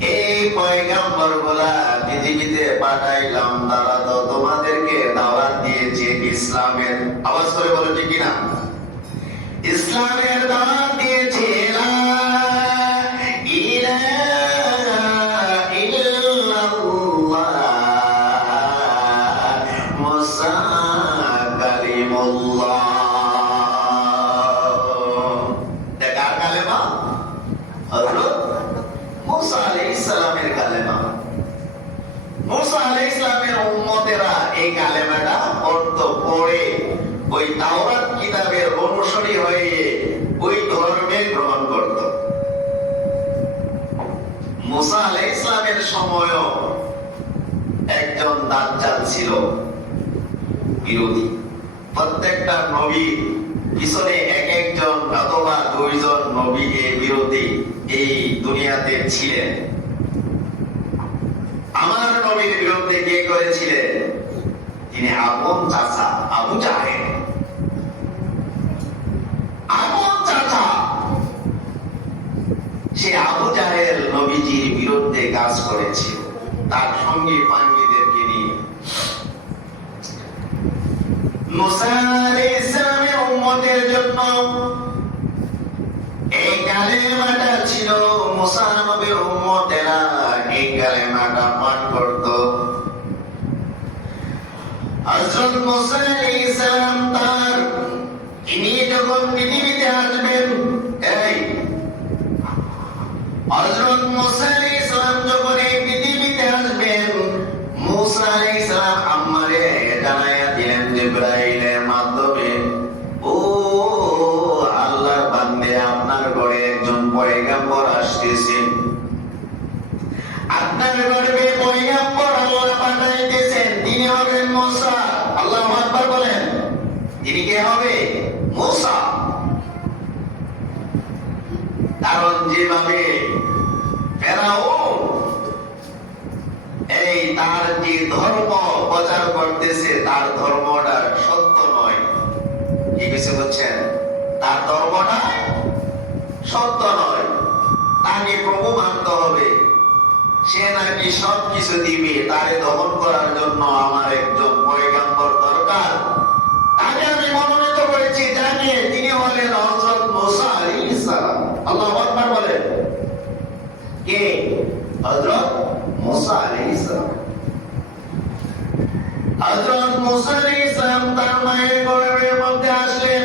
এই পয়গম্বরগুলা পৃথিবীতে পাঠাইলাম, তারা তো তোমাদেরকে দাওয়াত দিয়েছে ইসলামের। আওয়াজ করে বলো ঠিক কিনা? ইসলামের দাওয়াত দিয়েছে। লা ইলাহা ইল্লাল্লাহ মুসা কালিমুল্লাহ। দেখা কালেমা হযরত মুসা আলাইহিস সালামের কালেমা। মুসা আলাইহিস সালামের উম্মতেরা এই কালেমাটা পড়তো, পড়ে ওই তাওরাত কিতাবের অনুসারী হয়ে ওই ধর্মে গ্রহণ করত। মুসা আলাইহিস সালামের সময়ও একজন দাজ্জাল ছিল, বিরোধী। প্রত্যেকটা নবীর পিছনে এক একজন অথবা দুইজন নবী এর বিরোধী এই দুনিয়াতে ছিলেন। আমার নবীর বিরুদ্ধে কে করেছিলেন? তিনি আপন চাচা আবু জাহেল। আপন চাচা সে আবু জাহেল নবীজির বিরুদ্ধে কাজ করেছিল তার সঙ্গে পাঙ্গিদেরকে নিয়ে। মুসা আলাইহিস সালামের উম্মতের জন্য এই কালেমাটা ছিল। মুসা নবীর উম্মতেরা এই কালেমাটা পাঠ করত। হযরত মুসা আলাইহিস সালাম তিনি যখন পৃথিবীতে আসবেন, এই হযরত মুসা আলাইহিস সালাম যখন এই পৃথিবীতে আসবেন, মুসা আলাইহিস সালাম আম্মারে জানাইয়া দিলেন জিবরাইলের মাধ্যমে, ও আল্লাহর বান্দে, আপনার ঘরে একজন পয়গম্বর আসতেছে। আপনার গর্ভে পয়গম্বর আল্লাহ পাঠাইতেছেন, তিনি হবেন মুসা। আল্লাহু আকবার বলেন। তিনি কে হবে? মুসা। কারণ যেভাবে ফেরাউন এই তার যে ধর্ম প্রচার করতেছে, তার ধর্মটা সত্য নয়। কি কিছু বলছেন? তার ধর্মটা সত্য নয়, তাকে প্রভু মানতে হবে। সে নাকি সব কিছু দিবে, তারে দমন করার জন্য আমার একজন পয়গম্বর দরকার। তাকে আমি মনোনীত করেছি, জানিয়ে তিনি হলেন হযরত মুসা আলাইহিস সালাম। আল্লাহু আকবার বলেন। কে? হযরত মুসা আলাইহিস সালাম। হযরত মুসা আলাইহিস সালাম তার মায়ের গর্ভের মধ্যে আসলেন।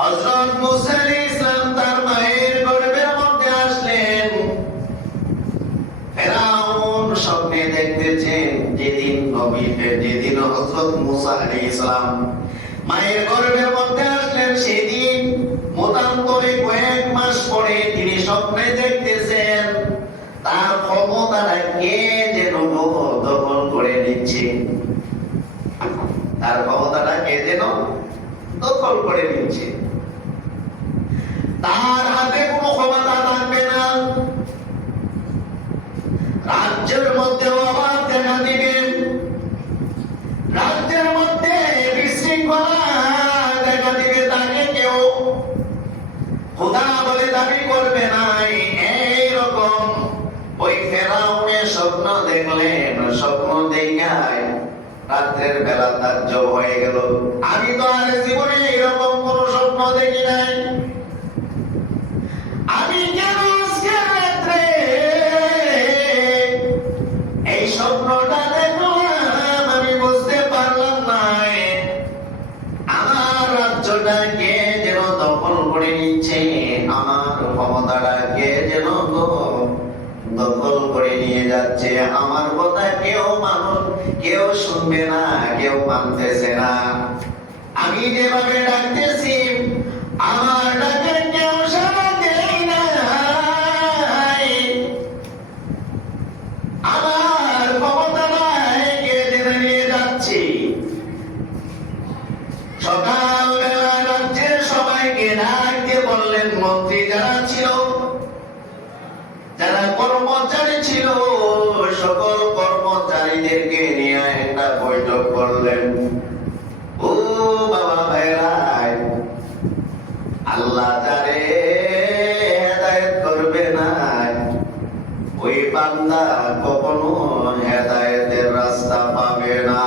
হযরত মুসা আলাইহিস সালাম তার মায়ের গর্ভের মধ্যে আসলেন। ফেরাউন স্বপ্নে দেখতেছেন যেদিন হযরত মুসা আলাইহিস সালাম মায়ের গর্ভের মধ্যে আসলেন, সেদিন মতান্তরে কয়েক মাস পরে তিনি স্বপ্নে দেখতেছেন তার ক্ষমতাটা কে যেন দখল করে নিচ্ছে। তার ক্ষমতাটা কে যেন দখল করে নিচ্ছে। তার হাতে কোনো ক্ষমতা থাকবে না। রাজ্যের মধ্যে অভাব দেখা দিবেন, রাজ্যের মধ্যে বিশৃঙ্খলা দেখা দিবে। তাকে কেউ খোদা বলে দাবি করবে না। এইরকম ওই ফেরাউনের স্বপ্ন দেখলেন। স্বপ্ন দেখায় রাত্রের বেলা তাজ্জব হয়ে গেল, আমি তো আর জীবনে এরকম কোন স্বপ্ন দেখি নাই। আমি কেন আজকে রাত্রে এই স্বপ্নটা দেখলাম, আমি বুঝতে পারলাম না। আমার রাজ্যটা কে যেন দখল করে নিচ্ছে, আমার ক্ষমতাটা কে যেন দখল করে নিয়ে যাচ্ছে। আমার কথা কেউ শুনবে না, কেউ মানতেছে না। আমি যেভাবে ডাকতেছি, আমার ডাকে কেউ সাড়া দেয় না। আমার ক্ষমতাটাই কে যেন নিয়ে যাচ্ছে। সকালবেলা রাজ্যের সবাইকে ডাক দিয়ে বললেন, মন্ত্রী যারা ছিল, যারা কর্মচারী ছিল, সকল কর্মচারীদেরকে নিয়ে একটা বৈঠক করলেন। ও বাবা ভাইরা, আল্লাহ যারে হেদায়েত করবে না ওই বান্দা কখনো হেদায়েতের রাস্তা পাবে না।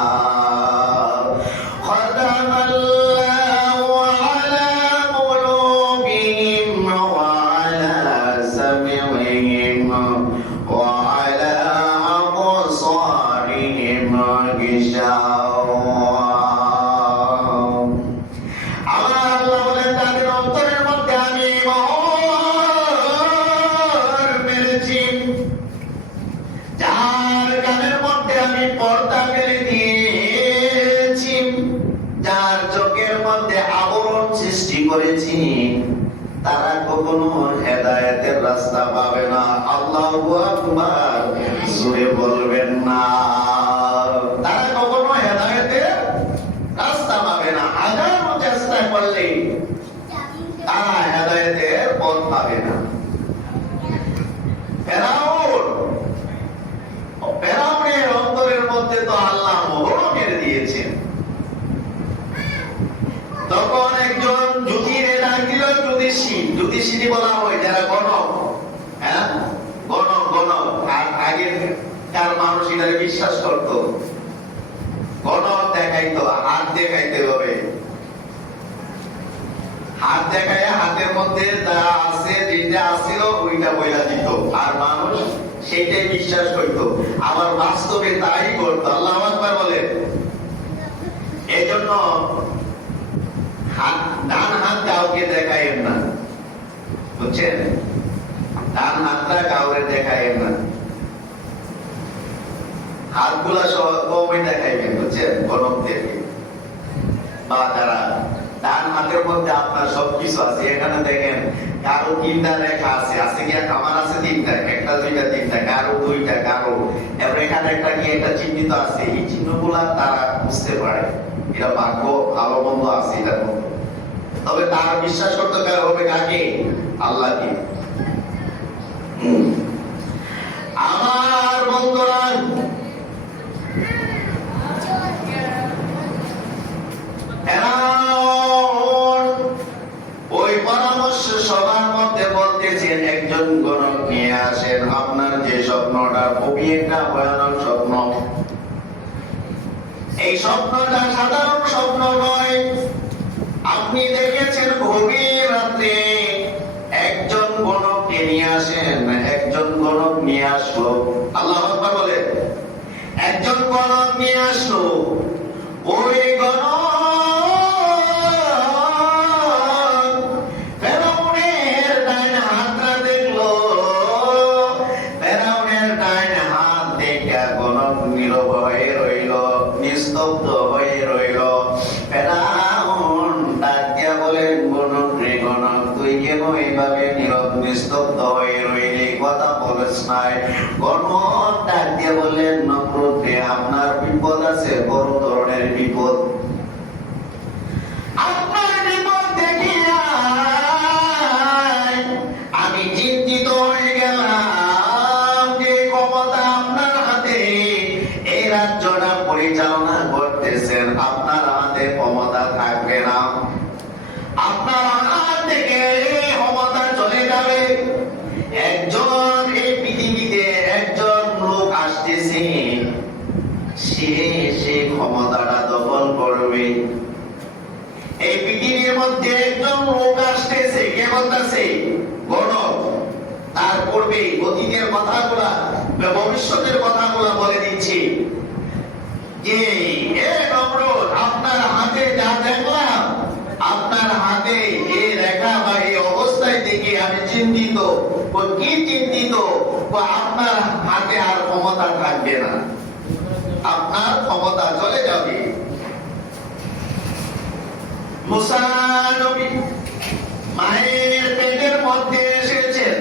করেছি তারা কখনো হেদায়েতের রাস্তা পাবে না। আল্লাহু আকবার, জোরে বলবেন না। তারা কখনো হেদায়েতের রাস্তা পাবে না। হাজারো চেষ্টা করলে তারা হেদায়েতের পথ পাবে না। ফেরাউনের অন্তরের মধ্যে তো আল্লাহ মোহর মেরে দিয়েছেন। তখন একজন জ্যোতিরে ডাক দিল, জ্যোতিষী বলা হয় যারা গণক, হ্যাঁ গণক। আর আগেকার মানুষ এটাকে বিশ্বাস করত। গণক দেখাইতো, হাত দেখাইতে হবে, হাত দেখায় হাতের মধ্যে যা আছে, যেটা আসছিল ওইটা বইলা দিত, আর মানুষ সেটাই বিশ্বাস করত। আবার বাস্তবে তাই করতো। আল্লাহু আকবার বলেন। এই জন্য ডান হাত কাউকে দেখায়েন না, বুঝছেন? ডান হাতটা কাউকে দেখায়েন না, হাতগুলা সব কমে দেখাইবেন, বুঝছেন? গণকদেরকে বা যারা ডান হাতের মধ্যে আপনার সবকিছু আছে। এখানে দেখেন কারো 3টা রেখা আছে, আছে কি? আমার আছে 3টা, 1টা 2টা 3টা, কারো 2টা, কারো এবার এখানে একটা কি একটা চিহ্নিত আছে। এই চিহ্নগুলা তারা বুঝতে পারে এটা ভাগ্য ভালো মন্দ আছে এটার মধ্যে। তবে তার বিশ্বাস করতে হবে কাকে? আল্লাহকে। আমার বন্ধুরা, ওই পরামর্শ সবার মধ্যে বলতেছেন একজন গণক নিয়ে আসেন। আপনার যে স্বপ্নটা খুবই একটা ভয়ানক স্বপ্ন, এই স্বপ্নটা সাধারণ স্বপ্ন নয়। আপনি দেখেছেন গভীর রাত্রে একজন গণককে নিয়ে আসেন। একজন গণক নিয়ে আসলো, আল্লাহু আকবার বলে, একজন গণক নিয়ে আসলো। ওই গণক ফেরাউনের ডাইন হাতটা দেখলো। ফেরাউনের ডাইন হাত দেখে গণক নীরব হয়ে রইল, নিস্তব্ধ হয়ে রইল। ফেরাউন ডাক দিয়া বলেন, গণক রে গণক, তুই কেন এইভাবে নীরব নিস্তব্ধ হয়ে রইলি, কথা বলিস নাই? গণক ডাক দিয়া বললেন, নমরুদ রে, আপনার বিপদ আছে, বড় ধরনের বিপদ। আপনার বিপদ দেখিয়া আমি চিন্তিত হয়ে গেলাম যে ক্ষমতা আপনার হাতে, এই রাজ্যটা পরিচালনা করতেছেন, আপনার হাতে ক্ষমতা থাকবে না। আপনার হাত থেকে ক্ষমতা চলে যাবে। একজন এই পৃথিবীতে একজন লোক আসতেছে, সে ক্ষমতাটা দখল করবে। এই পৃথিবীর মধ্যে একজন লোক আসতেছে, কে বলতেছে? গণক। তার পূর্বে অতীতের কথাগুলা, ভবিষ্যতের কথাগুলা বলে দিচ্ছি যে হে নমরুদ, আপনার হাতে যা দেখলাম, আপনার হাতে এই রেখা বা এই অবস্থায় দেখে আমি চিন্তিত। কি চিন্তিত? আপনার হাতে আর ক্ষমতা থাকবে না, আপনার ক্ষমতা চলে যাবে। মুসা নবী মায়ের পেটের মধ্যে এসেছেন,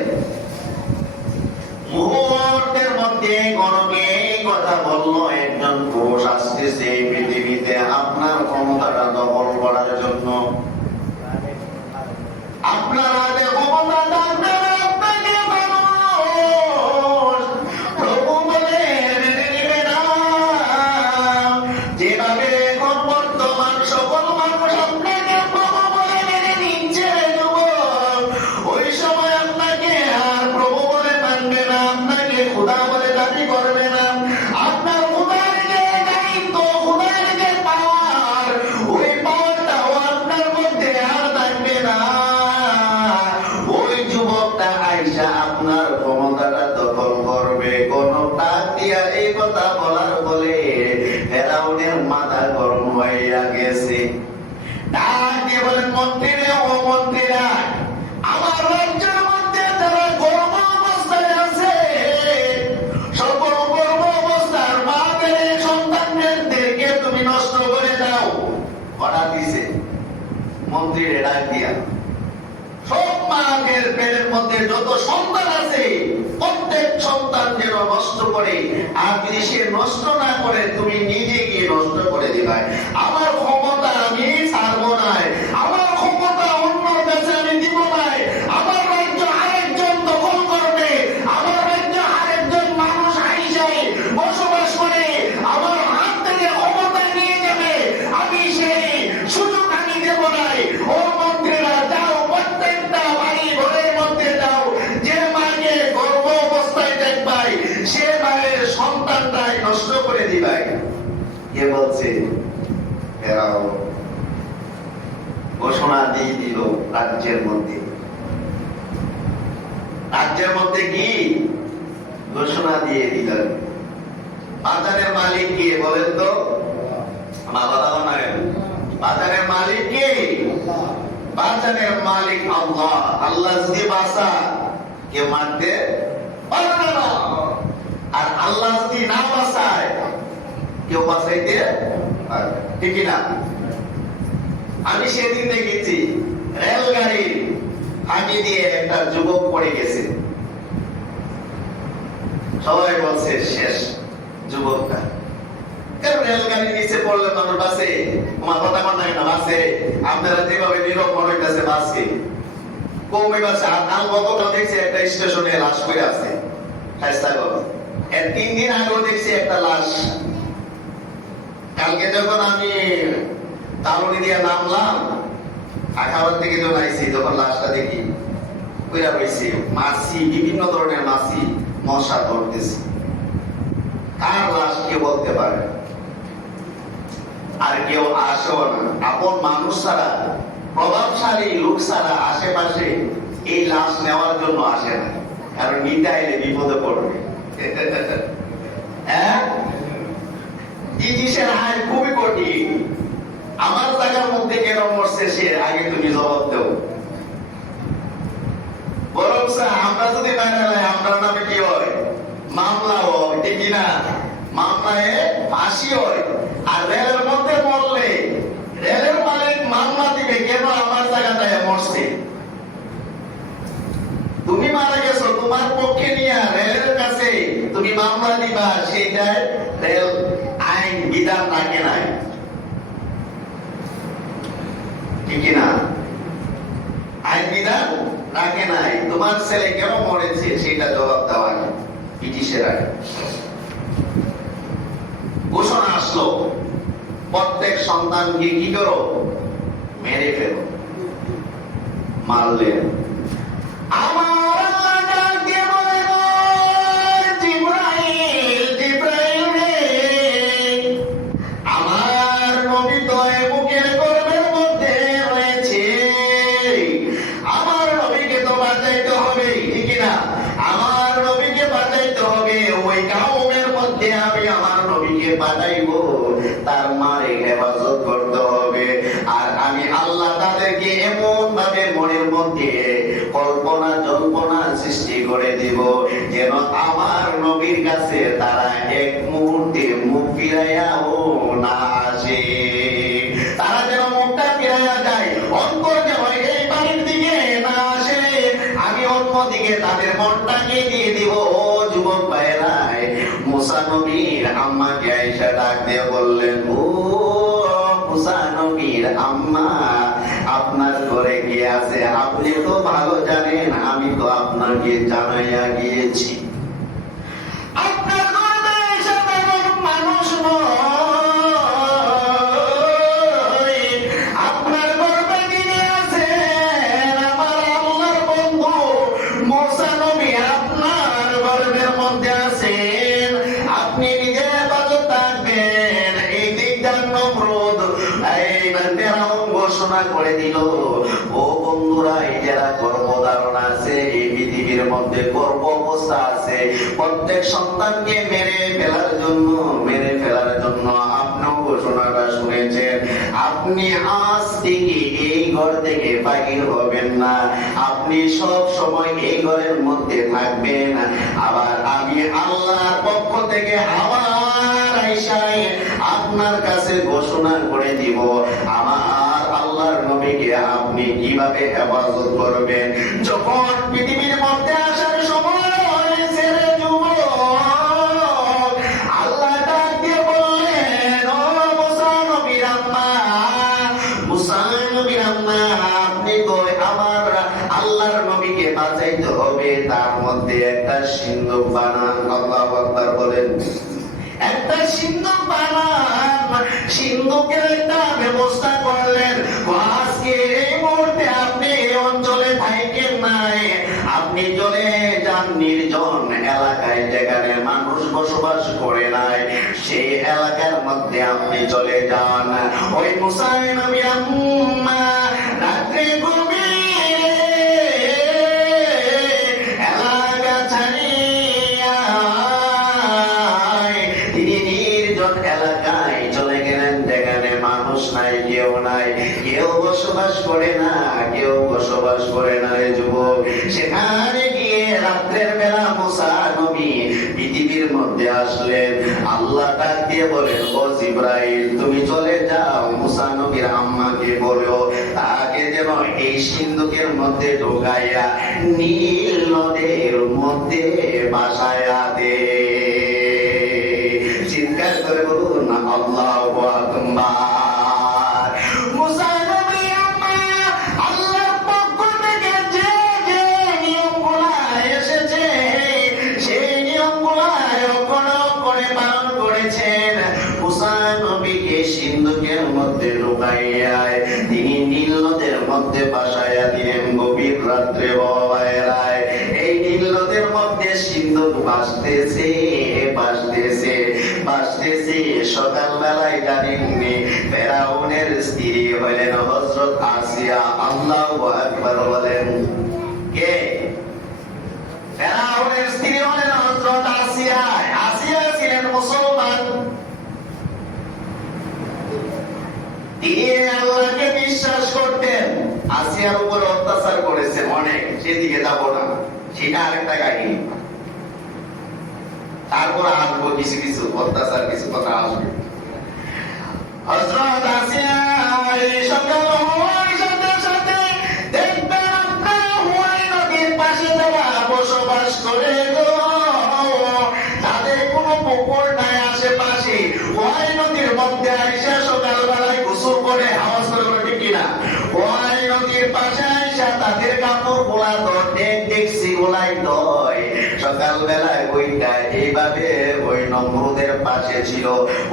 মুহূর্তের মধ্যে গণকে কথা বললো, একজন পুরুষ আসতেছে পৃথিবীতে আপনার ক্ষমতাটা দখল করার জন্য। আপনার হাতে ক্ষমতা থাকবে না, আপনাকে মানুষ প্রভু বলে মেনে নেবে না। যেভাবে এখন বর্তমান সকল মানুষ আপনাকে প্রভু বলে মেনে নিচ্ছে, বাপের পেটের মধ্যে যত সন্তান আছে প্রত্যেক সন্তান যেন নষ্ট করে, আর যদি সে নষ্ট না করে তুমি নিজে গিয়ে নষ্ট করে দিবা। আমার ক্ষমতা আমি ছাড়বো না, আমার ক্ষমতা অন্যর কাছে আমি দিব না। আমার রাজ্য আরেকজন দখল করবে, আমার রাজ্য আরেকজন মানুষ আইসাই বসবাস করে আমার হাত থেকে ক্ষমতা নিয়ে যাবে, আমি সেই সুযোগ আমি দেব না। ও মন্ত্রীরা যাও, প্রত্যেকটা বাড়ি ঘরের মধ্যে যাও, যে মাকে গর্ভ অবস্থায় দেখবাই সে মায়ের সন্তানটাই নষ্ট করে দিবাই। কে বলছে? ফেরাও ঘোষণা দিয়ে দিল রাজ্যের মধ্যে। রাজ্যের মধ্যে কি ঘোষণা দিয়ে দিলেন? বাজারের মালিক কে বলেন তো? আমার কথা শোনেন, বাজারের মালিক কে? বাজারের মালিক আল্লাহ। আল্লাহ যদি বাসা কে মানতে পারবে না, আর আল্লাহ যদি না বাসায় কেউ বাসাইতে পারবে, ঠিক না? আমি সেদিন দেখেছি রেলগাড়ির ফাঁকি দিয়ে একটা যুবক পড়ে গেছে, সবাই বলছে শেষ যুবকটা। রেলগাড়ির নিচে পড়লে মানুষ বাসে, আমার কথা মনে হয় না বাসে। আপনারা যেভাবে নীরব মনে হইতেছে বাসকে কমে বাসে। আর গতকাল দেখছি একটা স্টেশনে লাশ পড়ে আছে, এর 3 দিন আগেও দেখছি একটা লাশ। কালকে যখন আমি তালুনি দিয়ে নামলাম, আখাবার থেকে যখন আইছি, যখন লাশটা দেখি কইরা রয়েছে মাছি, বিভিন্ন ধরনের মাছি মশা ধরতেছে। কার লাশ কে বলতে পারে? আর কেউ আসেও না। আপন মানুষ ছাড়া, প্রভাবশালী লোক ছাড়া আশেপাশে এই লাশ নেওয়ার জন্য আসে না, কারণ নিতে আইলে বিপদে পড়বে। হ্যাঁ, ইতিহাসের আইন খুবই কঠিন। আমার জায়গার মধ্যে কেন মরছে সে আগে তুমি জবাব দেও। বরং আমরা যদি বাইরে নাই, আমরা নামে কি হয়? মামলা হয়, ঠিক না? মামলায় ফাঁসি হয়। আর রেলের মধ্যে মরলে রেলের মালিক মামলা দিবে কেন আমার জায়গাটায় মরছে। তুমি মারা গেছো, তোমার পক্ষে নিয়ে রেলের কাছে তুমি মামলা দিবা, সেটাই রেল আইন বিধান রাখে নাই, ঠিক না? আইন বিধান রাখে নাই। তোমার ছেলে কেন মরেছে সেটা জবাব দেওয়া ব্রিটিশের আইন। ঘোষণা আসলো, প্রত্যেক সন্তানকে কি করো? মেরে ফেলো। মারলেন। আমার তার মারে হেফাজত করতে হবে। আর আমি আল্লাহ তাদেরকে এমন ভাবে মনের মধ্যে কল্পনা জল্পনা সৃষ্টি করে দিব যেন আমার নবীর কাছে তারা এক মুহূর্তে মুখ ফিরাইয়াও না আসে। তারা যেন মুখটা ফিরাইয়া যায়, অন্তর যেন এই বাড়ির দিকে না আসে। আমি অন্যদিকে তাদের মনটাকে দিয়ে দিব। ও যুবক ভাইরা, মুসা নবীর আম্মাকে আয়েশা ডাক দিয়ে বললেন, ও মুসা নবীর আম্মা, আপনার ঘরে কে আছে? আপনি তো ভালো জানেন, আমি তো আপনাকে জানাইয়া গিয়েছি। আপনার ঘরে এসে তেমন মানুষ নয়, আপনার ঘরে যিনি আছেন আমার আল্লাহর বন্ধু মুসা নবী আপনার ঘরের মধ্যে আছেন। আপনি নিজে হেফাজত থাকবেন। এই দিকদার নমরুদ ঘোষণা করে দিল, ও বন্ধুরা, এই যারা গর্ভধারণ আছে, এই পৃথিবীর মধ্যে গর্ভ অবস্থা আছে, প্রত্যেক সন্তানকে মেরে ফেলার জন্য আপনিও ঘোষণাটা শুনেছেন। আপনি আজ থেকে এই ঘর থেকে বাহির হবেন না, আপনি সব সময় এই ঘরের মধ্যে থাকবেন। আবার আমি আল্লাহর পক্ষ থেকে আবার আইসায় আপনার কাছে ঘোষণা করে দিব, আমার আল্লাহর নবী নবীকে আপনি কিভাবে হেফাজত করবেন? যখন পৃথিবীর মধ্যে আসার সময় হয়েছে রে যুবক, আল্লাহ ডাক দিয়ে বললেন, ও মুসা নবীর আম্মা, মুসা নবীর আম্মা, আপনি তো আমার আল্লাহর নবীকে বাঁচাইতে হবে, তার মধ্যে একটা সিন্ধুক বানান। আল্লাহু আকবার বলেন। একটা সিন্ধুক বানান, সিন্ধুকের একটা ব্যবস্থা করলেন। আজকে এই মুহূর্তে আপনি এই অঞ্চলে থাকেন নাই, আপনি চলে যান নির্জন এলাকায়, যেখানে মানুষ বসবাস করে নাই, সেই এলাকার মধ্যে আপনি চলে যান। ওই মুসা নবীর আম্মা রাত্রে এলাকা ছাড়িয়া তিনি নির্জন এলাকায় চলে গেলেন, যেখানে মানুষ নাই, কেউ নাই, কেউ বসবাস করে না, কেউ বসবাস করে না রে যুবক। সেখানে গিয়ে রাত্রের বেলা মুসা নবী পৃথিবীর মধ্যে আসলেন। আল্লাহ ডাক দিয়ে বলেন, ও জিবরাইল, তুমি চলে যাও, মুসা নবীর আম্মাকে বলো তাকে যেন এই সিন্ধুকের মধ্যে ঢোকাইয়া নীল নদের মধ্যে বাসায়া দে। চিৎকার করে বলুন আল্লাহু আকবার। মুসা নবীর আম্মা আল্লাহর পক্ষ থেকে যে যে নিয়মগুলো এসেছে, সেই নিয়মগুলো করে পালন করেছেন। মুসা নবীকে সিন্ধুকের মধ্যে ঢুকাইয়া তিনি নীল নদের মধ্যে বাসায়া দিলেন। গভীর রাত্রে বাবায়, এই নীল নদের মধ্যে সিন্ধুক ভাসতেছে ভাসতেছে ভাসতেছে। সকাল বেলায় জানেননি ফেরাউনের স্ত্রী হলেন হযরত আসিয়া। আল্লাহু আকবার বলেন। কে? ফেরাউনের স্ত্রী হলেন হযরত আসিয়া। আসিয়া ছিলেন মুসলমান, তিনি আল্লাহকে বিশ্বাস করতেন। আসিয়ার উপর অত্যাচার করেছেন অনেক, সেদিকে যাব না, সেটা আরেকটা কাহিনী। তারপর আসবো কিছু কিছু অত্যাচার, কিছু কথা আসবে। হযরত আসিয়া সকাল হওয়ার সাথে সাথে দেখবেন আপনারা হুয়াই নদীর পাশে যারা বসবাস করে গো, তাদের কোনো পুকুর নাই আশেপাশে, হুয়াই নদীর মধ্যে আইসা সকালবেলায় গোসল করে, আওয়াজ করে ঠিক কিনা, হুয়াই নদীর পাশে আইসা তাদের কাপড় গুলা দেখছি গুলাই নয়। সকালবেলায় ওইটা এইভাবে ওই নমরুদের পাশে ছিল,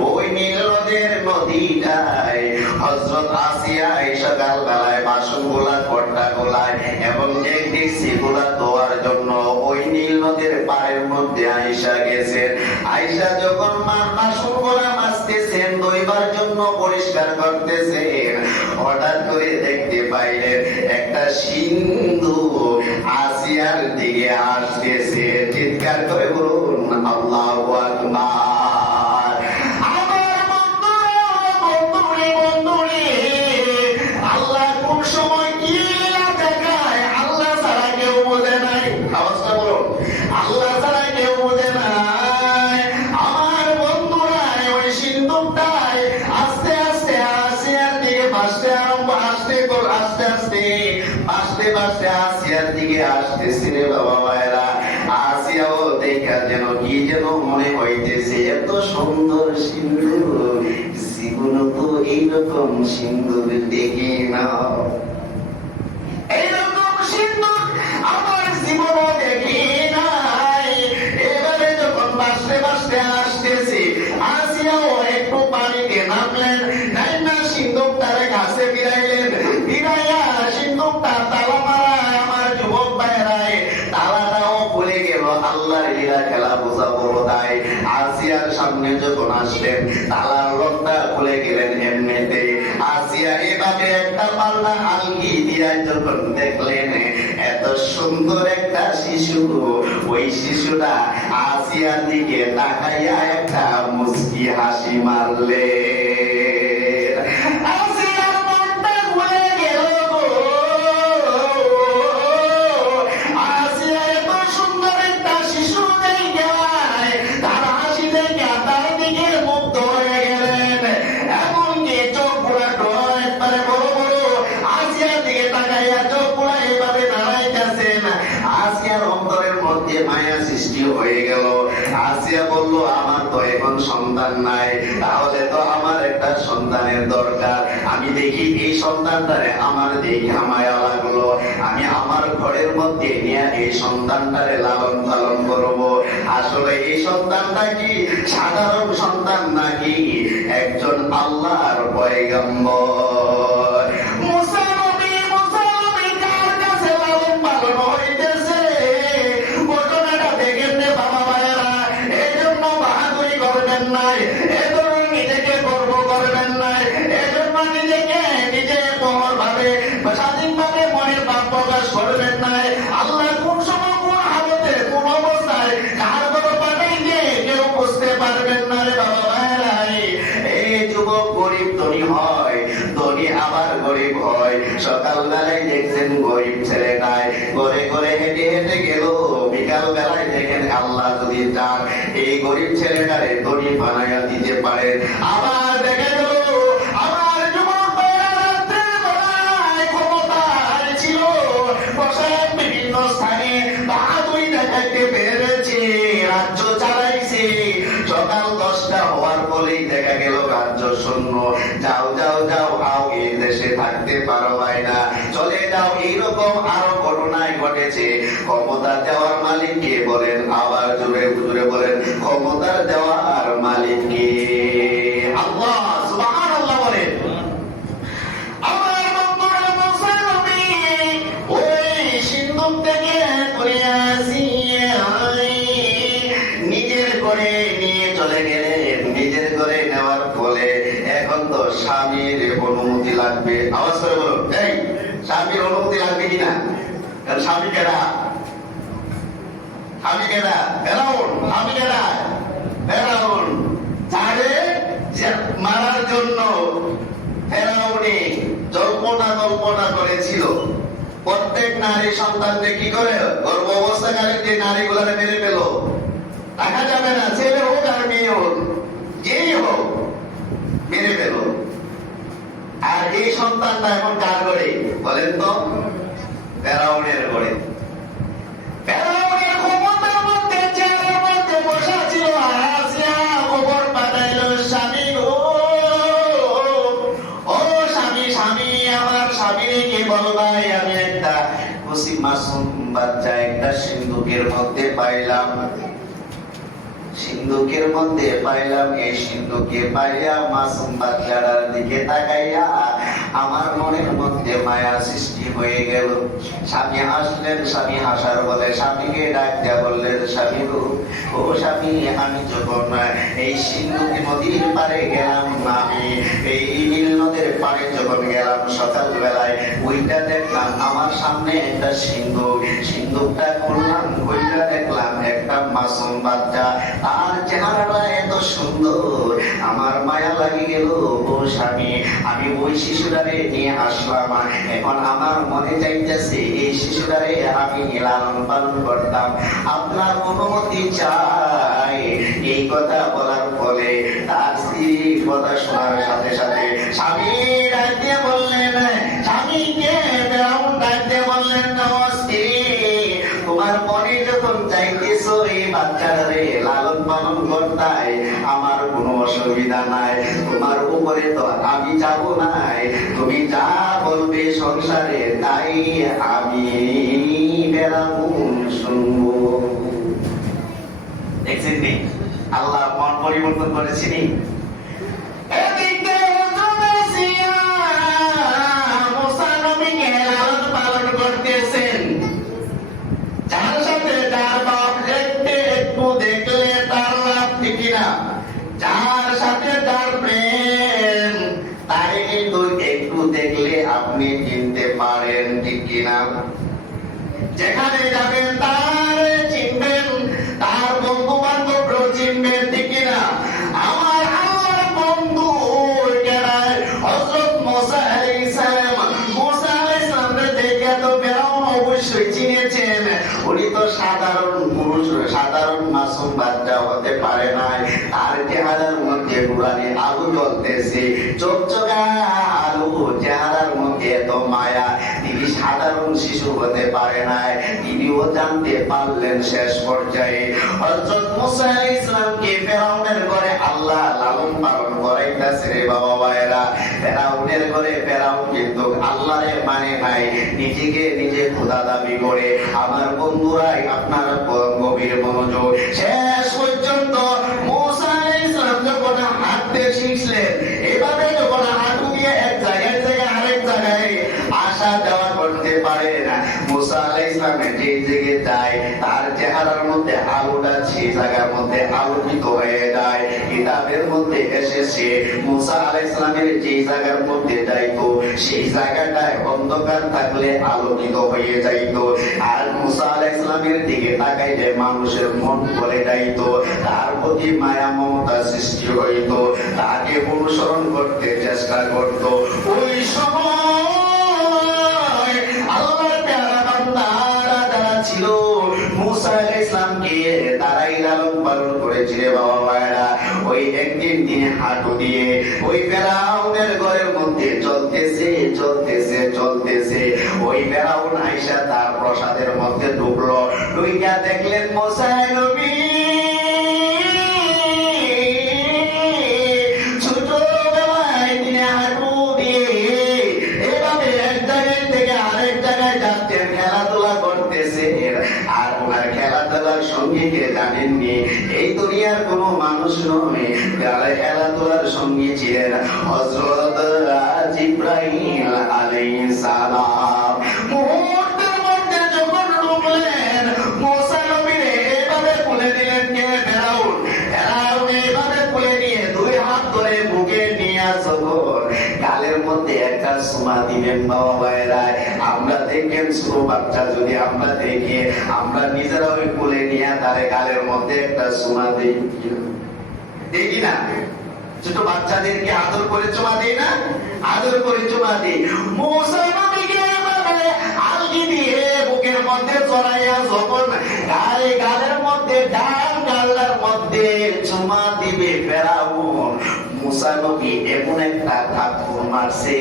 ওই নীল নদের নদীটায় হযরত আসিয়া এই সকালবেলায় বাসন গুলা কর্তা গোলায় এবং দেখছি গুলা ধোয়ার জন্য ওই নীল নদের পাড়ের মধ্যে আইসা গেছেন। আইসা যখন বাসন গুলা মাজতেছেন, ধোইবার জন্য পরিষ্কার করতেছেন, হঠাৎ করে দেখতে পাইলেন একটা সিন্ধু আসিয়ার দিকে আসতেছে। চিৎকার করে বলুন আল্লাহু আকবার। আমার বন্ধুরা, বন্ধুরে বন্ধুরে, আল্লাহ কোন সময় কি লীলা দেখায় আল্লাহ ছাড়া কেউ বোঝে নাই। আওয়াজটা বলুন, আল্লাহ ছাড়া কেউ বোঝে নাই। আমার বন্ধুরা ওই সিন্ধুকটায় আস্তে আস্তে আসিয়ার দিকে ভাসতে আরম্ভ, আস্তে আস্তে আস্তে ভাসতে আসিয়ার দিকে আসতেছে রে বাবা ভাইরা। আসিয়াও দেখা যেন কি যেন মনে হইতেছে, এত সুন্দর সিন্ধু, জীবনে তো এইরকম সিন্ধু দেখি না, এইরকম সিন্ধু আমার জীবনে দেখি নাই। এবারে যখন ভাসতে ভাসতে আসতেছে, আসিয়াও একটু পানিতে নামলেন, নাইমা সিন্ধুকটারে কাছে ফিরাইলেন, ফিরাইয়া সিন্ধুকটা তালা মারা। আমার যুবক ভাইরাই, তালাটাও খুলে গেল। আল্লাহর লীলা খেলা বোঝা বড় তাই। আসিয়ার সামনে যখন আসলেন, তালার লকটা খুলে গেলেন এমনিতে। আসিয়া এভাবে একটা পাল্লা আলগি দিয়া যখন দেখলেন এত সুন্দর একটা শিশু, ওই শিশুটা আসিয়ার দিকে তাকাইয়া একটা মুস্কি হাসি মারলে। সৃষ্টি হয়ে গেল। আসিয়া বলল, আমার তো এখন সন্তান নাই, তাহলে তো আমার একটা সন্তানের দরকার। আমি দেখি এই সন্তানটারে আমার দেখা মায়া লাগলো, আমি আমার ঘরের মধ্যে নিয়ে এই সন্তানটারে লালন পালন করব। আসলে এই সন্তানটা কি সাধারণ সন্তান নাকি একজন আল্লাহর পয়গম্বর? মুসা নবী কার কাছে লালন পালন হইতেছে, ঘটনাটা দেখেন রে বাবা ভাইয়েরা। এই জন্য বাহাদুরি করবেন নাই, এই জন্য নিজেকে গর্ব করবেন নাই, এই জন্য নিজেকে নিজে প্রহর ভাবে স্বাধীনভাবে মনের ভাব প্রকাশ করবেন নাই। আল্লাহ কোন সময় কোন হালতে কোন অবস্থায় কার কোনো পাঠাই দিয়ে কেউ বুঝতে পারবেন না রে বাবা ভাইয়েরা। এই যুবক গরিব ধনী হয়, ধনী আবার গরিব হয়। সকালবেলায় দেখছেন গরিব ছেলেটায় ঘরে ঘরে হেঁটে হেঁটে গেল, বিকাল বেলায় দেখেন আল্লাহ যদি চান এই গরিব ছেলেটারে ধনী বানাইয়া দিতে পারেন। আবার দেখে গেল আমার যুবক ভাইয়েরা রাত্রের বেলায় ক্ষমতার ছিল, বসায় বিভিন্ন স্থানে বাহাদুরি দেখাইতে পেরেছে, রাজ্য চালাইছে। সকাল 10টা হওয়ার পরেই দেখা গেল রাজ্য শূন্য। যাও যাও যাও, আও এই দেশে থাকতে পারো না, চলে যাও। এইরকম আরো ঘটনায় ঘটেছে। ক্ষমতা দেওয়ার মালিক কে বলেন? আবার জোরে জোরে বলেন, ক্ষমতার দেওয়ার মালিক কে? আল্লাহ। সুবহানাল্লাহ বলেন। আমার বন্ধুরা, মুসা নবী ওই সিন্ধুক থেকে করে আসিয়া নিজের করে নিয়ে চলে গেলেন। নিজের করে নেওয়ার ফলে এখন তো স্বামীর অনুমতি লাগবে। আওয়াজ করে বলুন, এই স্বামীর অনুমতি লাগবে কিনা? কারণ স্বামী কেডা? স্বামী কেডা? ফেরাউন। স্বামী কেডা? ফেরাউন। তারে মারার জন্য ফেরাউনি জল্পনা করেছিল। প্রত্যেক নারী সন্তানকে কি করে গর্ভ অবস্থাকালীন যে নারীগুলারে মেরে ফেল, দেখা যাবে না, ছেলে হোক আর মেয়ে হোক, যেই হোক মেরে ফেল। আর এই সন্তানটা এখন কার ঘরে বলেন তো? ফেরাউনের ঘরে। ফেরাউনের ক্ষমতার মধ্যে চেয়ারের মধ্যে বসা ছিল। আসিয়া খবর পাঠাইল, স্বামী গো, ও স্বামী, স্বামী আমার স্বামীরে কে বলবাই, আমি একটা কচি মাসুম বাচ্চা একটা সিন্ধুকের মধ্যে পাইলাম। সিন্ধুকের মধ্যে পাইলাম, এই সিন্ধুকে পাইয়া মাসুম বাচ্চাটার দিকে তাকাইয়া আমার মনের মধ্যে মায়া সৃষ্টি হয়ে গেল। স্বামী হাসলেন, স্বামী হাসার বলে স্বামীকে ডাক দিয়া বললেন, স্বামী গো, ও স্বামী, আমি যখন এই সিন্ধুকে নদীর পারে গেলাম, আমি এই নীল নদের পারে যখন গেলাম সকাল বেলায়, ওইটা দেখলাম আমার সামনে একটা সিন্ধুক। সিন্ধুকটা খুললাম, ওইটা দেখলাম একটা মাসুম বাচ্চা। আর চেহারাটা এত সুন্দর, আমার মায়া লাগি গেল। ও স্বামী, আমি ওই শিশুটারে নিয়ে আসলাম। এখন আমার মনে চাইতেছে এই শিশুটারে আমি লালন পালন করতাম, আপনার অনুমতি চাই। এই কথা বলার ফলে তার স্ত্রীর কথা শোনার সাথে সাথে স্বামী ডাক দিয়ে বললেন, স্বামীকে ফেরাউন ডাক দিয়ে বললেন, স্ত্রী, তোমার মনে যখন চাইতেছো এই বাচ্চাটারে লালন পালন করতাই, আমার কোনো অসুবিধা নাই, তোমার উপরে তো আমি যাব নাই, তুমি যা বলবে সংসারে তাই আমি ফেরাউন শুনবো। দেখছেন নি আল্লাহ মন পরিবর্তন করেছিনি? মুসা নবীকে লালন পালন করতেছেন, যার সাথে তার বাপ একটু দেখলে তার লাভ ঠিক না, যার সাথে তার প্রেম তারে কিন্তু একটু দেখলে আপনি চিনতে পারেন ঠিক কিনা। যেখানে যাবেন তার চিনবেন, তার বন্ধু বান্ধব চিনবেন ঠিক কিনা। আমার আল্লাহর বন্ধু হযরত মুসা আলাইহিস সালাম, মুসা আলাইহিস সালামের দেখে তো ফেরাউন অবশ্যই চিনেছেন। উনি তো সাধারণ পুরুষ, সাধারণ মাসুম বাচ্চা হতে পারে নাই, তার চেহারার মধ্যে নুরানি আলো জ্বলতেছে, চকচকা আলো, চেহারার মধ্যে এত মায়া। তিনি সাধারণ শিশু হতে পারে নাই, তিনিও জানতে পারলেন শেষ পর্যায়ে হযরত মুসা আলাইহিস সালামকে ফেরাউনের ঘরে আল্লাহ লালন পালন করাইতেছে। রে বাবা ভাইরা, ফেরাউনের ঘরে ফেরাউন কিন্তু আল্লাহরে মানে নাই, নিজেকে নিজে খোদা দাবি করে। আমার বন্ধুরাই, আপনার গভীর মনোযোগ, শেষ পর্যন্ত মুসা আলাইহিস সালাম যখন হাঁটতে শিখলেন, এভাবে যখন হাঁটু দিয়ে এক জায়গায় থেকে আরেক জায়গায় আসা যাওয়া করতে পারে না, মুসা আলাইহিস সালাম যে দিকে যায় তার চেহারার মধ্যে আলোটা সেই জায়গার মধ্যে আলোকিত হয়ে যায়। কিতাবের মধ্যে এসেছে মুসা আলাইহিস সালামের যে জায়গার মধ্যে যাইতো সেই জায়গাটায় অন্ধকার থাকলে আলোকিত হয়ে যাইতো। আর মুসা আলাইহিস সালামের দিকে তাকাইলে মানুষের মন ভরে যাইতো, তার প্রতি মায়া মমতা সৃষ্টি হইতো, তাকে অনুসরণ করতে চেষ্টা করত। ওই সময় আল্লাহর প্যারা বান্দারা যারা ছিল মুসা আলাইহিস সালামকে তারাই লালন পালন করেছিল। বাবা ভাইরা, ওই একদিন তিনি হাঁটু দিয়ে ওই ফেরাউনের ঘরের মধ্যে চলতেছে চলতেছে চলতেছে, ওই ফেরাউন আইসা তার প্রাসাদের মধ্যে ঢুকলো। ঢুইকা দেখলেন মুসা নবী ছোটবেলায় তিনি হাঁটু দিয়ে এভাবে এক জায়গায় থেকে আরেক জায়গায় যাচ্ছেন, খেলাধুলা করতেছে। আর ওনার খেলাধুলার সঙ্গী কে জানেননি? এই দুনিয়ার কোন মানুষ নয়, যারা খেলাধুলার সঙ্গী ছিলেন হযরত জিবরাইল আলাইহিস সালাম। মুহূর্তের মধ্যে যখন ঢুকলেন, মুসা নবীরে এভাবে খুলে দিলেন কে? ফেরাউন। ফেরাউন এভাবে খুলে নিয়ে দুই হাত ধরে বুকে নিয়ে যখন গালের মধ্যে একটা সুমা দিলেন। বাবা ভাইরা, আমরা দেখেন ছোট বাচ্চা যদি আমরা দেখি, আমরা নিজেরা ওই কোলে নিয়ে তার গালের মধ্যে একটা সুমা দিই, দেখি না? ছোট বাচ্চাদেরকে আদর করে চুমা দেই না? আদর করে চুমা দিই। মুসা নবীকে এভাবে আলগি দিয়ে বুকের মধ্যে জড়াইয়া যখন গালের মধ্যে ডান গালের মধ্যে চুমা দিবে ফেরাউন, মুসা নবী এমন একটা থাপ্পড় মারছে,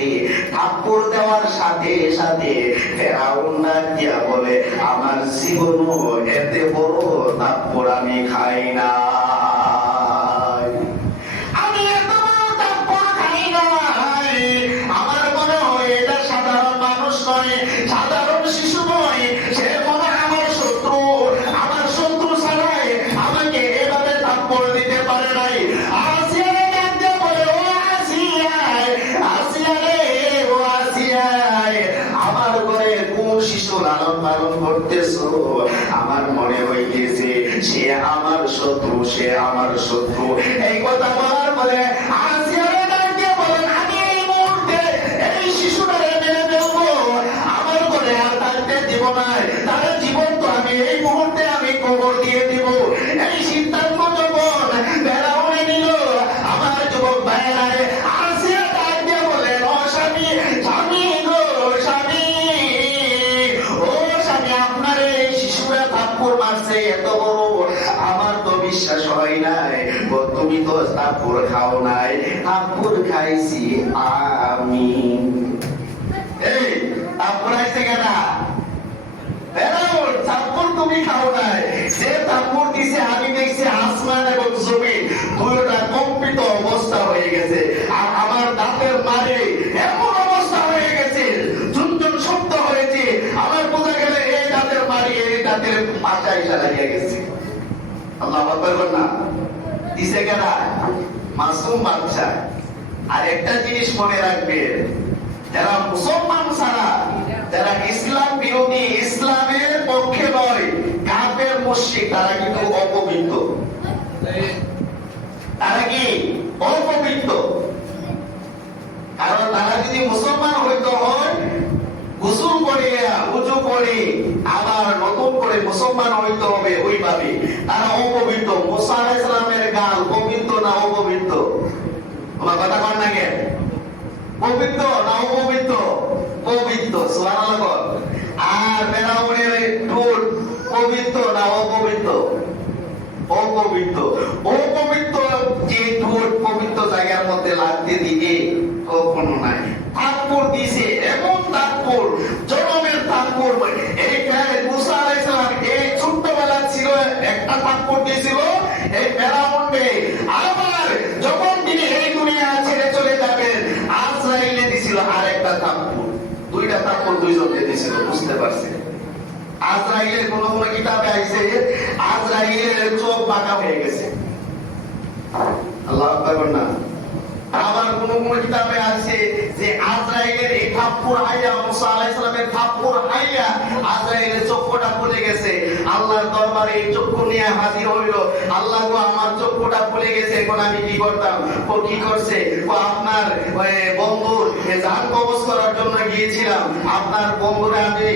থাপ্পড় দেওয়ার সাথে সাথে ফেরাউন ডাক দিয়া বলে, আমার জীবনও এত বড় থাপ্পড় আমি খাই না, আমি এত বড় থাপ্পড় খাই নাই। আমার মনে হয় এটা সাধারণ মানুষ নয়, সাধারণ শিশু নয়, সে মনে আমার শত্রু। আমার শত্রু ছাড়াই আমাকে এভাবে থাপ্পড় দিতে পারে নাই। আমার ঘরে কোন শিশু লালন পালন করতেছো? আমার মনে হইতেছে সে আমার শত্রু, সে আমার শত্রু। এই কথা বলার পরে আসিয়ারে ডাক দিয়ে বলেন, আমি এই মুহূর্তে এই শিশুটারে মেরে ফেলবো, আমার ঘরে আর থাকতে দিব না, তার জীবন তো আমি এই মুহূর্তে আমি কবর দিয়ে দিব। এই সিদ্ধান্ত যখন ফেরাউনে নিল, আমার যুবক ভাইয়েরা, আসিয়া ডাক দিয়ে বলেন, ও স্বামী, স্বামী গো স্বামী, ও স্বামী, আপনার এই শিশুরা থাপ্পড় মারছে এত বড়, আমার তো বিশ্বাস হয় নাই। তুমি তো থাপ্পড় খাও নাই, থাপ্পড় খাইছি আমি। এই থাপ্পড় খাইছে কেনা? ফেরাউন, থাপ্পড় তুমি খাও নাই, সে থাপ্পড় দিছে আমি দেখছি আসমান এবং জমিন দুইটা কম্পিত অবস্থা হয়ে গেছে। আর আমার দাঁতের মারে এমন অবস্থা হয়ে গেছে, ঝুনঝুন শব্দ হয়েছে, আমার বোঝা গেলে এই দাঁতের মারি এই দাঁতের পাশা এসে লাগিয়ে গেছে। আল্লাহু আকবার না? দিছে কেনা? মাসুম বাচ্চা। আর একটা জিনিস মনে রাখবেন, যারা মুসলমান ছাড়া, যারা ইসলাম বিরোধী, ইসলামের পক্ষে নয়, কাফের মুশরিক, তারা কিন্তু অপবিত্র। তারা কি অপবিত্র? কারণ তারা যদি মুসলমান হইতে হয়, গোসল করে উযু করে আবার নতুন করে মুসলমান হইতে হবে ওইভাবে। তারা অপবিত্র। মুসা আলাইহিস সালামের গাল পবিত্র না অপবিত্র? আমার কথা কর না কেন? পবিত্র না অপবিত্র? পবিত্র। সুবহানাল্লাহ। আর ফেরাউনের ঠোঁট পবিত্র না অপবিত্র? অপবিত্র। অপবিত্র যে ঠোঁট পবিত্র জায়গার মধ্যে লাগতে দিবে কখনো নাই। থাপ্পড় দিছে, এমন থাপ্পড়, জনমের থাপ্পড়। এইটা মুসা আলাইহিস সালাম এই ছোট্টবেলা ছিল একটা থাপ্পড় দিয়েছিল এই ফেরাউনকে। আবার যখন তিনি এই দুনিয়া ছেড়ে চলে যাবেন আজরাইলে দিছিল আরেকটা থাপ্পড়। দুইটা থাপ্পড় দুইজনকে দিয়েছিল, বুঝতে পারছেন? আজরাইলের কোন কোন কিতাবে আইছে আজরাইলের চোখ বাঁকা হয়ে গেছে। আল্লাহু আকবার না। আবার কোন কোন কিতাবে আছে যে আজরাইলের এই থাপ্পড় আইয়া মুসা আলাইহিস সালামের থাপ্পড় আইয়া আজরাইলের চক্ষুটা খুলে গেছে। আল্লাহর দরবারে এই চক্ষু নিয়ে হাজির হইল, আল্লাহ গো আমার চক্ষুটা খুলে গেছে, এখন আমি কি করতাম? ও কি করছে? ও আপনার বন্ধুর জান কবজ করার জন্য গিয়েছিলাম, আপনার বন্ধুরা আমি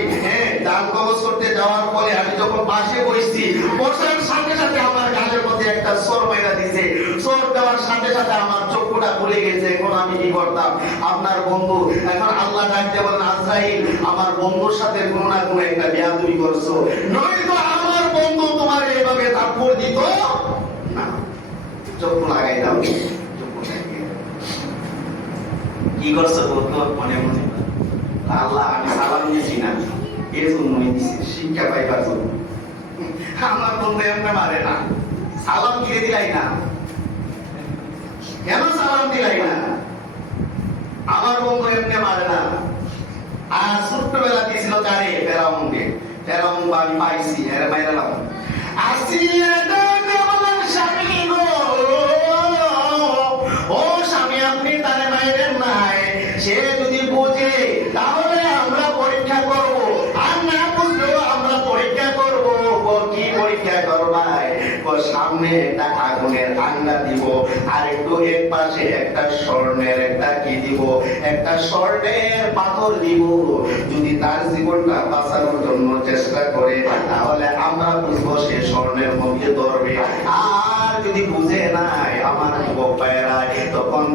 জান কবজ করতে যাওয়ার পরে আমি যখন পাশে বসছি, বসার সাথে সাথে আমার গালের মধ্যে একটা সর মাইরা দিছে, সর দেওয়ার সাথে সাথে আমার চক্ষুটা খুলে গেছে, এখন আমি কি করতাম? আপনার বন্ধু। এখন আল্লাহ ডাকতে বলেন আজরাইল আমার বন্ধুর সাথে কোনো না কোনো একটা বেয়াদবি করছো, নয়তো আমার বন্ধু তোমার এইভাবে থাপ্পড় দিত না। চক্ষু লাগাই দাও, চক্ষু লাগিয়ে কি করছো মনে মনে? আল্লাহ আমি সালাম দিয়েছি না, এর জন্য দিছি শিক্ষা পাইবার জন্য। আমার বন্ধু এমনি মারে না, সালাম দিয়ে দিলাই না, কেন সালাম দিলাই না? আমার বন্ধু এমনি মারে না। আর ছোট্টবেলা দিয়েছিল কারে? ফেরাউনকে। ফেরাউন আমি পাইছি, এর মাইরালাম। আসিয়া বলেন স্বামী গো, ও স্বামী আপনি তারে মাইরেন নাই, সে যদি বোঝে তাহলে আমরা পরীক্ষা করব, আর না বুঝলেও আমরা পরীক্ষা করব। কি পরীক্ষা করবাই? সামনে একটা আগুনের আঙ্গা দিব, আর একটু এক পাশে একটা স্বর্ণের একটা কি দিব, একটা স্বর্ণের পাথর দিব। যদি তার জীবনটা বাঁচানোর জন্য চেষ্টা করে তাহলে আমরা বুঝবো সে স্বর্ণের মধ্যে ধরবে। আর যদি বুঝে নাই আমার পায়রায়, তখন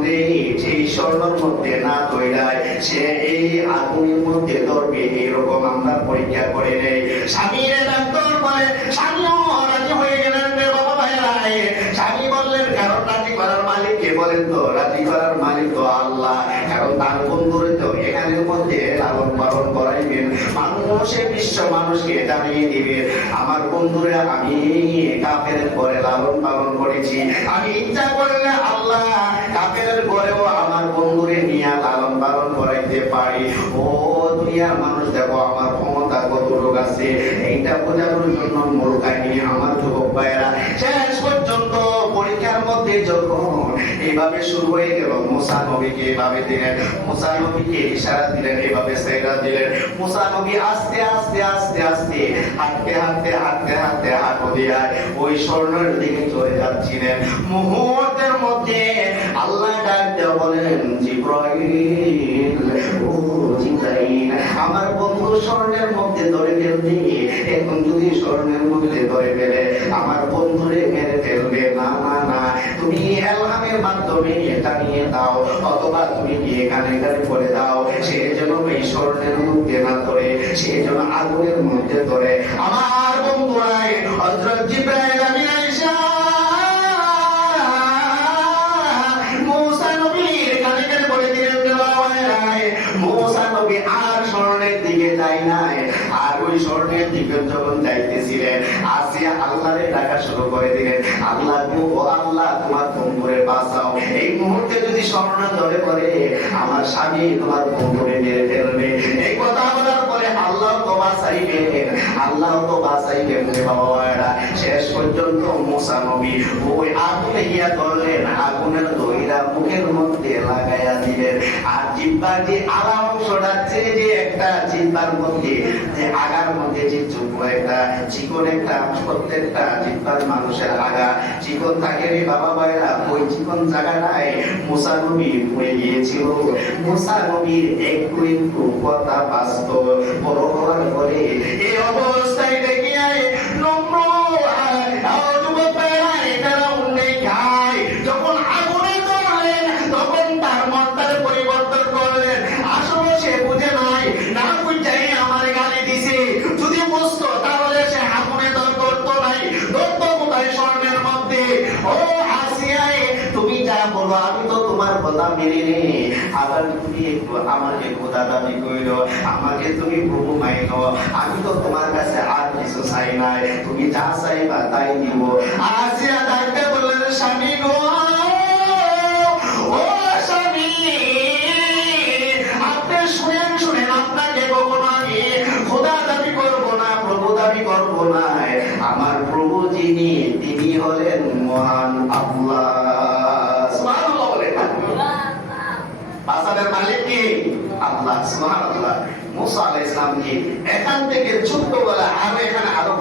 সেই স্বর্ণের মধ্যে না ধরায় সে এই আগুনের মধ্যে ধরবে। এরকম আমরা পরীক্ষা করে নেই। স্বামীর ডাক্তার বলে, স্বামীও রাজি হয়ে গেলেন রে বাবা ভাইরাই। স্বামী বললেন কারণ রাজি করার মালিক কে বলেন তো? রাজি করার মালিক তো আল্লাহ। কারণ তার বন্ধুরে তো এখানের মধ্যে লালন পালন করাইবেন, মানুষে বিশ্ব মানুষকে জানিয়ে দিবেন আমার বন্ধুরে আমি কাফের ঘরে লালন পালন করেছি। আমি ইচ্ছা করলে আল্লাহ কাফের ঘরেও আমার বন্ধুরে নিয়ে লালন পালন করাইতে পারি। ও দুনিয়ার মানুষ দেখো আমার ক্ষমতা কতটুকু আছে, এইটা বোঝানোর জন্য মূল কাহিনী আমার যুবক ভাইয়েরা। শেষ পর্যন্ত পরীক্ষার মধ্যে যখন এইভাবে শুরু হয়ে গেল, মুসা নবীকে এভাবে দিলেন, মুসা নবীকে ইশারা দিলেন, এভাবে সেরা দিলেন। মুসা নবী আস্তে আস্তে আস্তে আস্তে হাঁটতে হাঁটতে হাঁটতে হাঁটতে হাঁটু দিয়ে ওই স্বর্ণের দিকে চলে যাচ্ছিলেন। মুহূর্তের মধ্যে আল্লাহ ডাক দিয়ে বলেন জিবরাইল, ও জিবরাইল আমার বন্ধু স্বর্ণের মধ্যে ধরে ফেলবে। এখন যদি স্বর্ণের মধ্যে ধরে ফেলে আমার বন্ধুরে মেরে ফেলবে। না না না, তুমি এলহামের মাধ্যমে এটা নিয়ে দাও, অথবা তুমি গিয়ে কানে কানে করে দাও, সে যেন এই স্বর্ণের মধ্যে না ধরে, সে যেন আগুনের মধ্যে ধরে। আমার বন্ধুরাই হযরত জিবরাইল আমিন আয়েশা মুসা নবীর কানে কানে বলে দিলেন রে বাবা, মুসা নবী আর স্বর্ণের দিকে যায় নাই। আর ওই স্বর্ণের দিকে যখন যাইতেছিলেন আসিয়া আল্লাহরে ডাকা শুরু করে দিলেন, আল্লাহ গো, ও আল্লাহ তোমার বন্ধুরে বাঁচাও। এই মুহূর্তে যদি স্বর্ণ ধরে পড়ে আমার স্বামী তোমার বন্ধুরে মেরে ফেলবে। এই কথা বলার পরে আল্লাহ তো বাঁচাইবেন, আল্লাহ তো বাঁচাইবেন রে বাবারা। শেষ পর্যন্ত মুসা নবী ওই আগুনে গিয়া ধরলেন, আগুনের দইরা মুখের মধ্যে লাগাইয়া দিলেন। আর জিহ্বার যে আলা অংশটা যে একটা জিহ্বার মধ্যে যে আগার মধ্যে যে চুপো একটা চিকন একটা, প্রত্যেকটা জিহ্বার মানুষের আগা চিকন থাকে রে বাবা ভাইরা। ওই চিকন জায়গাটায় মুসা নবী পড়ে গিয়েছিল। মুসা নবীর একটু একটু কথা বাস্তব বড় হওয়ার পরে এই অবস্থায় দেখি নম্র যুবক ভাইরা এটারা উন্নয় খায়। যখন আগুনে ধরলেন তখন তার মনটার পরিবর্তন করলেন। আসলে সে বুঝে নাই, না বুঝাই আমার গালি দিছে। যদি বুঝতো তাহলে সে আগুনে ধরতো নাই, ধরতো কোথায়? স্বর্ণের মধ্যে। ও আসিয়ায় কথা মেনে নে, আবার তুমি একটু আমাকে খোদা দাবি কইরো, আমাকে তুমি প্রভু মাইনো, আমি তো তোমার কাছে আর কিছু চাই নাই, তুমি যা চাইবা তাই দিব। আসিয়া ডাকতে বললেন, স্বামী গো, ও স্বামী, আপনি শুনেন শুনেন, আপনাকে কখনো আমি খোদা দাবি করবো না, প্রভু দাবি করবো না। আমার প্রভু যিনি, তিনি হলেন মহান আল্লাহ। সুবহানাল্লাহ বলেন। বাজারের মালিক কি? আল্লাহ। সুবহানাল্লাহ। মুসা আলাইহিস সালাম কি এখান থেকে ছোট্ট বলে, আর এখানে আরো